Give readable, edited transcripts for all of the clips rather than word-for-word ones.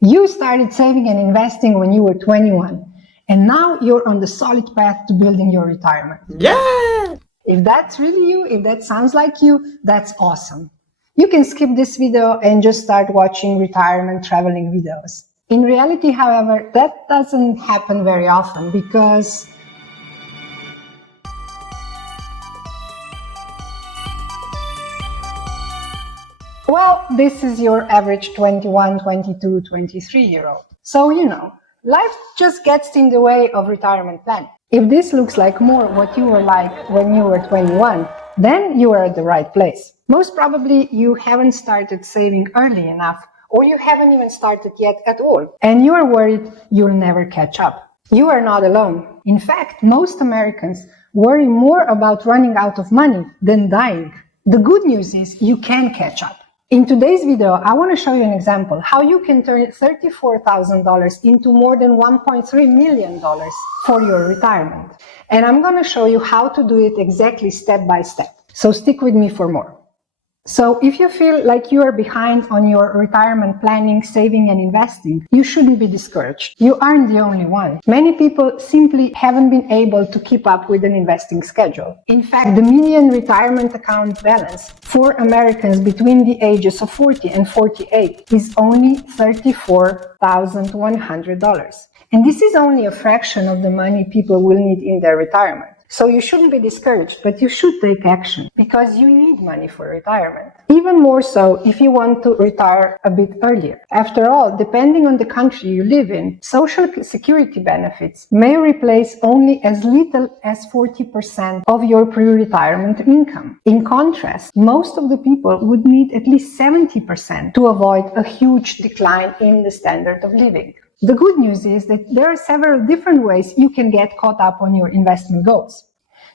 You started saving and investing when you were 21, and now you're on the solid path to building your retirement. Yeah! If that's really you, if that sounds like you, that's awesome. You can skip this video and just start watching retirement traveling videos. In reality, however, that doesn't happen very often because well, this is your average 21, 22, 23-year-old. So, life just gets in the way of retirement planning. If this looks like more what you were like when you were 21, then you are at the right place. Most probably you haven't started saving early enough, or you haven't even started yet at all, and you are worried you'll never catch up. You are not alone. In fact, most Americans worry more about running out of money than dying. The good news is you can catch up. In today's video, I want to show you an example how you can turn $34,000 into more than $1.3 million for your retirement. And I'm going to show you how to do it exactly step by step. So stick with me for more. So if you feel like you are behind on your retirement planning, saving and investing, you shouldn't be discouraged. You aren't the only one. Many people simply haven't been able to keep up with an investing schedule. In fact, the median retirement account balance for Americans between the ages of 40 and 48 is only $34,100. And this is only a fraction of the money people will need in their retirement. So you shouldn't be discouraged, but you should take action because you need money for retirement. Even more so if you want to retire a bit earlier. After all, depending on the country you live in, Social Security benefits may replace only as little as 40% of your pre-retirement income. In contrast, most of the people would need at least 70% to avoid a huge decline in the standard of living. The good news is that there are several different ways you can get caught up on your investment goals.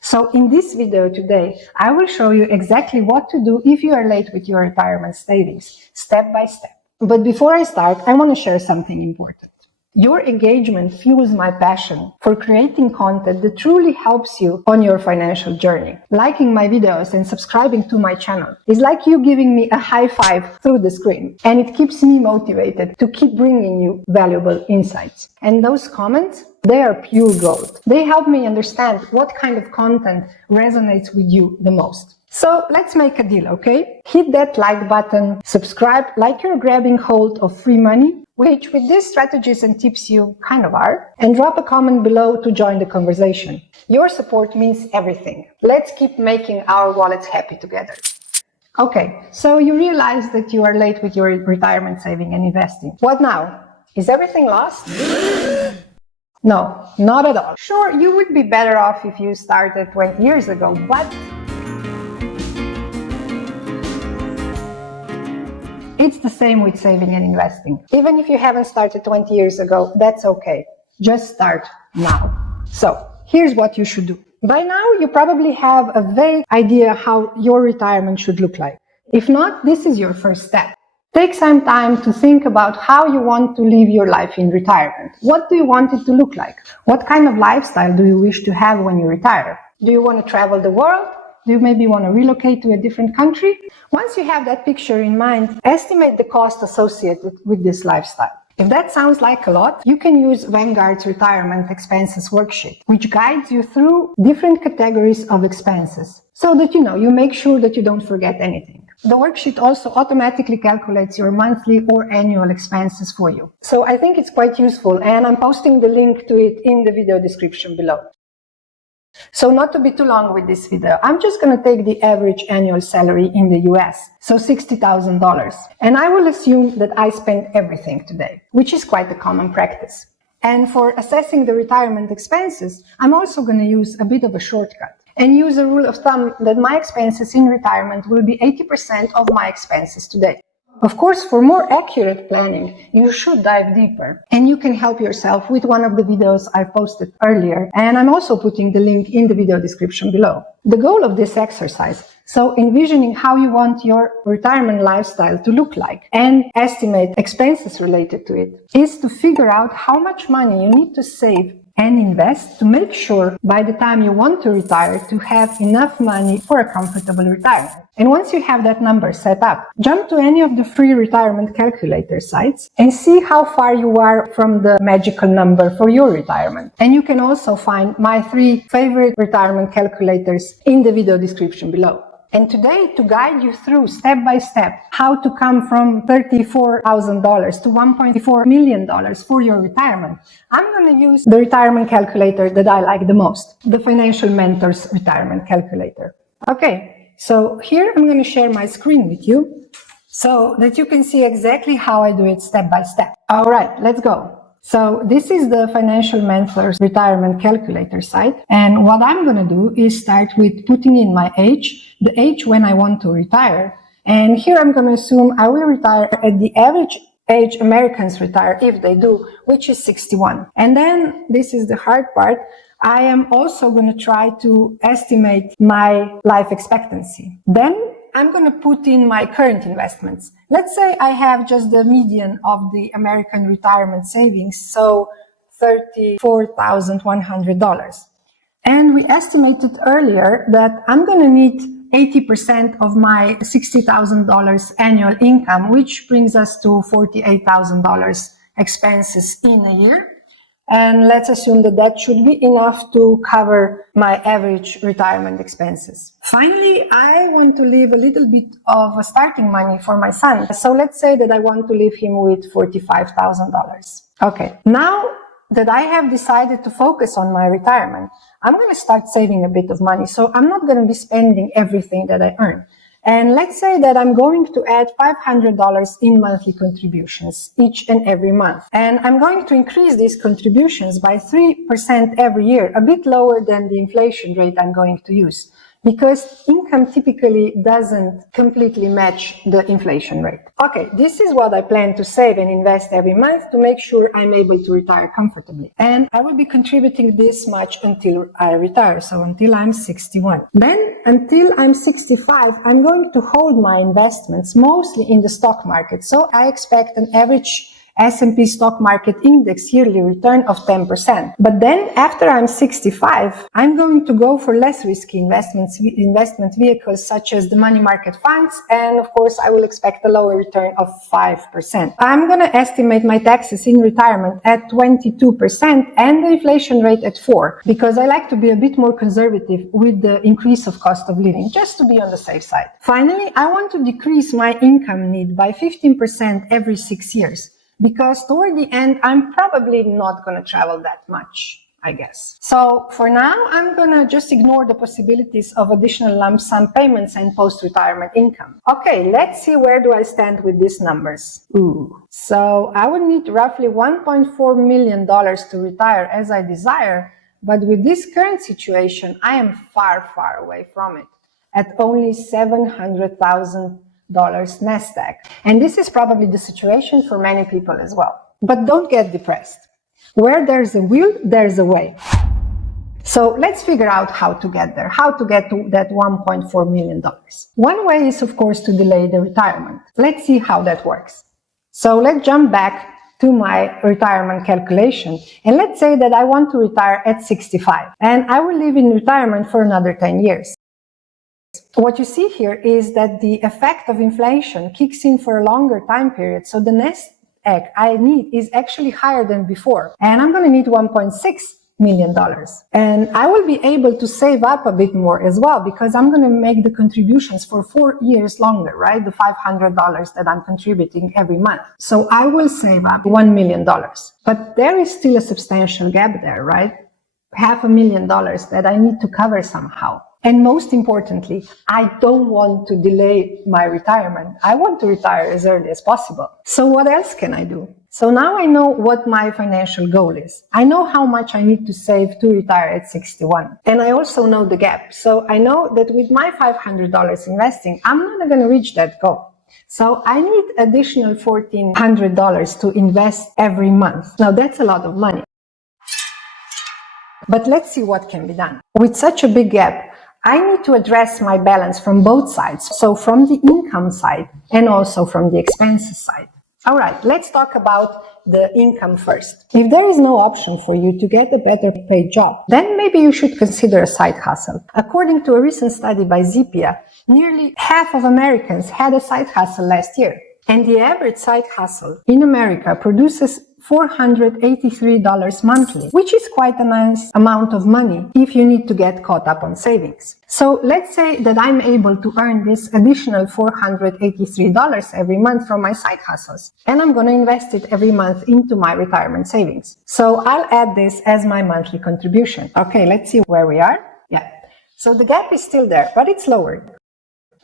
So in this video today, I will show you exactly what to do if you are late with your retirement savings, step by step. But before I start, I want to share something important. Your engagement fuels my passion for creating content that truly helps you on your financial journey. Liking my videos and subscribing to my channel is like you giving me a high five through the screen, and it keeps me motivated to keep bringing you valuable insights. And those comments, they are pure gold. They help me understand what kind of content resonates with you the most. So let's make a deal, okay? Hit that like button, subscribe like you're grabbing hold of free money, which with these strategies and tips you kind of are, and drop a comment below to join the conversation. Your support means everything. Let's keep making our wallets happy together. Okay, so you realize that you are late with your retirement saving and investing. What now? Is everything lost? No, not at all. Sure, you would be better off if you started 20 years ago, but it's the same with saving and investing. Even if you haven't started 20 years ago, that's okay. Just start now. So, here's what you should do. By now, you probably have a vague idea how your retirement should look like. If not, this is your first step. Take some time to think about how you want to live your life in retirement. What do you want it to look like? What kind of lifestyle do you wish to have when you retire? Do you want to travel the world? Do you maybe want to relocate to a different country? Once you have that picture in mind, estimate the cost associated with this lifestyle. If that sounds like a lot, you can use Vanguard's Retirement Expenses Worksheet, which guides you through different categories of expenses, so that you make sure that you don't forget anything. The worksheet also automatically calculates your monthly or annual expenses for you. So I think it's quite useful, and I'm posting the link to it in the video description below. So not to be too long with this video, I'm just going to take the average annual salary in the US, so $60,000. And I will assume that I spend everything today, which is quite a common practice. And for assessing the retirement expenses, I'm also going to use a bit of a shortcut and use a rule of thumb that my expenses in retirement will be 80% of my expenses today. Of course, for more accurate planning, you should dive deeper, and you can help yourself with one of the videos I've posted earlier, and I'm also putting the link in the video description below. The goal of this exercise, so envisioning how you want your retirement lifestyle to look like and estimate expenses related to it, is to figure out how much money you need to save and invest to make sure by the time you want to retire to have enough money for a comfortable retirement. And once you have that number set up, jump to any of the free retirement calculator sites and see how far you are from the magical number for your retirement. And you can also find my 3 favorite retirement calculators in the video description below. And today, to guide you through step by step how to come from $34,000 to $1.4 million for your retirement, I'm going to use the retirement calculator that I like the most, the Financial Mentors Retirement Calculator. Okay, so here I'm going to share my screen with you so that you can see exactly how I do it step by step. All right, let's go. So this is the Financial Mentors Retirement Calculator site, and what I'm going to do is start with putting in my age, the age when I want to retire, and here I'm going to assume I will retire at the average age Americans retire, if they do, which is 61. And then, this is the hard part, I am also going to try to estimate my life expectancy. Then I'm going to put in my current investments. Let's say I have just the median of the American retirement savings, so $34,100. And we estimated earlier that I'm going to need 80% of my $60,000 annual income, which brings us to $48,000 expenses in a year. And let's assume that that should be enough to cover my average retirement expenses. Finally, I want to leave a little bit of a starting money for my son. So let's say that I want to leave him with $45,000. Okay, now that I have decided to focus on my retirement, I'm going to start saving a bit of money. So I'm not going to be spending everything that I earn. And let's say that I'm going to add $500 in monthly contributions each and every month. And I'm going to increase these contributions by 3% every year, a bit lower than the inflation rate I'm going to use, because income typically doesn't completely match the inflation rate. Okay, this is what I plan to save and invest every month to make sure I'm able to retire comfortably. And I will be contributing this much until I retire, so until I'm 61. Then, until I'm 65, I'm going to hold my investments mostly in the stock market. So I expect an average S&P stock market index yearly return of 10%. But then after I'm 65, I'm going to go for less risky investment vehicles such as the money market funds. And of course, I will expect a lower return of 5%. I'm going to estimate my taxes in retirement at 22% and the inflation rate at 4%, because I like to be a bit more conservative with the increase of cost of living, just to be on the safe side. Finally, I want to decrease my income need by 15% every 6 years. Because toward the end, I'm probably not going to travel that much, I guess. So for now, I'm going to just ignore the possibilities of additional lump sum payments and post-retirement income. Okay, let's see where do I stand with these numbers. So I would need roughly $1.4 million to retire as I desire, but with this current situation, I am far, far away from it, at only $700,000 nest egg. And this is probably the situation for many people as well. But don't get depressed. Where there's a will, there's a way. So let's figure out how to get there, how to get to that $1.4 million. One way is, of course, to delay the retirement. Let's see how that works. So let's jump back to my retirement calculation. And let's say that I want to retire at 65. And I will live in retirement for another 10 years. What you see here is that the effect of inflation kicks in for a longer time period. So the nest egg I need is actually higher than before. And I'm going to need $1.6 million. And I will be able to save up a bit more as well, because I'm going to make the contributions for 4 years longer, right? The $500 that I'm contributing every month. So I will save up $1 million. But there is still a substantial gap there, right? $500,000 that I need to cover somehow. And most importantly, I don't want to delay my retirement. I want to retire as early as possible. So what else can I do? So now I know what my financial goal is. I know how much I need to save to retire at 61. And I also know the gap. So I know that with my $500 investing, I'm not going to reach that goal. So I need additional $1,400 to invest every month. Now that's a lot of money. But let's see what can be done. With such a big gap, I need to address my balance from both sides, so from the income side and also from the expenses side. All right, let's talk about the income first. If there is no option for you to get a better paid job, then maybe you should consider a side hustle. According to a recent study by Zipia, nearly half of Americans had a side hustle last year. And the average side hustle in America produces $483 monthly, which is quite a nice amount of money if you need to get caught up on savings. So let's say that I'm able to earn this additional $483 every month from my side hustles, and I'm going to invest it every month into my retirement savings. So I'll add this as my monthly contribution. Okay, let's see where we are. Yeah. So the gap is still there, but it's lowered.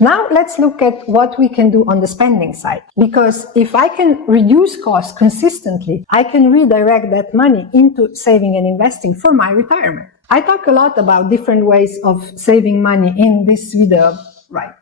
Now let's look at what we can do on the spending side, because if I can reduce costs consistently, I can redirect that money into saving and investing for my retirement. I talk a lot about different ways of saving money in this video right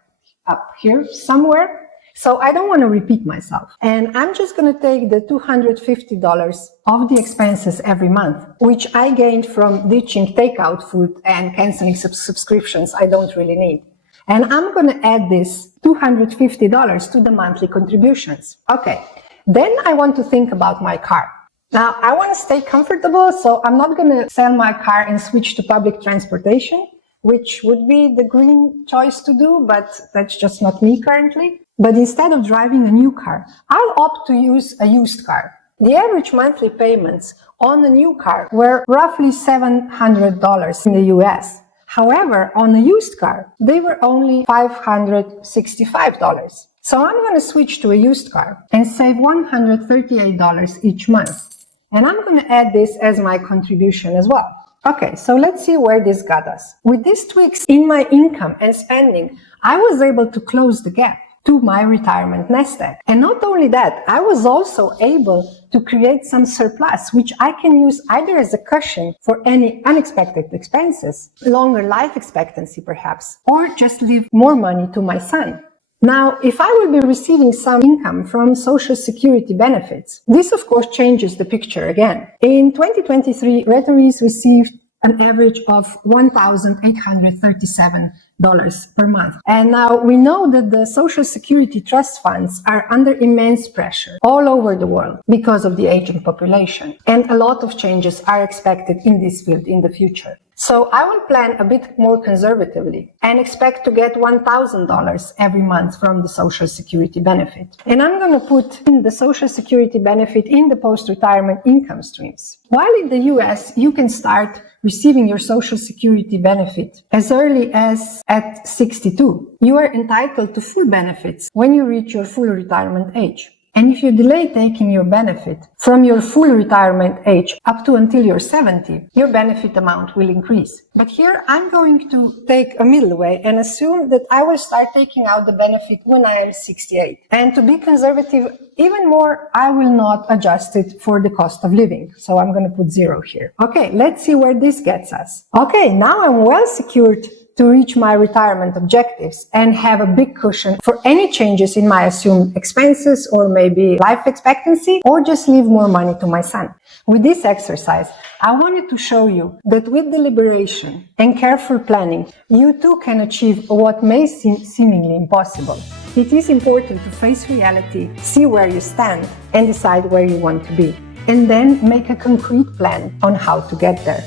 up here somewhere, so I don't want to repeat myself. And I'm just going to take the $250 of the expenses every month, which I gained from ditching takeout food and canceling subscriptions I don't really need. And I'm going to add this $250 to the monthly contributions. Okay, then I want to think about my car. Now, I want to stay comfortable, so I'm not going to sell my car and switch to public transportation, which would be the green choice to do, but that's just not me currently. But instead of driving a new car, I'll opt to use a used car. The average monthly payments on a new car were roughly $700 in the US. However, on a used car, they were only $565. So I'm going to switch to a used car and save $138 each month. And I'm going to add this as my contribution as well. Okay, so let's see where this got us. With these tweaks in my income and spending, I was able to close the gap to my retirement nest egg. And not only that, I was also able to create some surplus, which I can use either as a cushion for any unexpected expenses, longer life expectancy perhaps, or just leave more money to my son. Now, if I will be receiving some income from Social Security benefits, this of course changes the picture again. In 2023, retirees received an average of $1,837 per month. And now we know that the Social Security trust funds are under immense pressure all over the world because of the aging population. And a lot of changes are expected in this field in the future. So I will plan a bit more conservatively and expect to get $1,000 every month from the Social Security benefit. And I'm going to put in the Social Security benefit in the post-retirement income streams. While in the US, you can start receiving your Social Security benefit as early as at 62. You are entitled to full benefits when you reach your full retirement age. And if you delay taking your benefit from your full retirement age up to until you're 70, your benefit amount will increase. But here I'm going to take a middle way and assume that I will start taking out the benefit when I am 68. And to be conservative even more, I will not adjust it for the cost of living. So I'm going to put 0 here. Okay, let's see where this gets us. Okay, now I'm well secured to reach my retirement objectives and have a big cushion for any changes in my assumed expenses or maybe life expectancy, or just leave more money to my son. With this exercise, I wanted to show you that with deliberation and careful planning, you too can achieve what may seem seemingly impossible. It is important to face reality, see where you stand, and decide where you want to be, and then make a concrete plan on how to get there.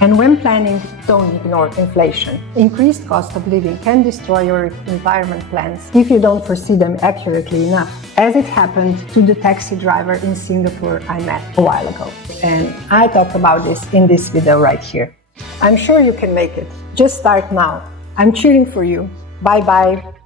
And when planning, don't ignore inflation. Increased cost of living can destroy your retirement plans if you don't foresee them accurately enough, as it happened to the taxi driver in Singapore I met a while ago. And I talk about this in this video right here. I'm sure you can make it. Just start now. I'm cheering for you. Bye-bye.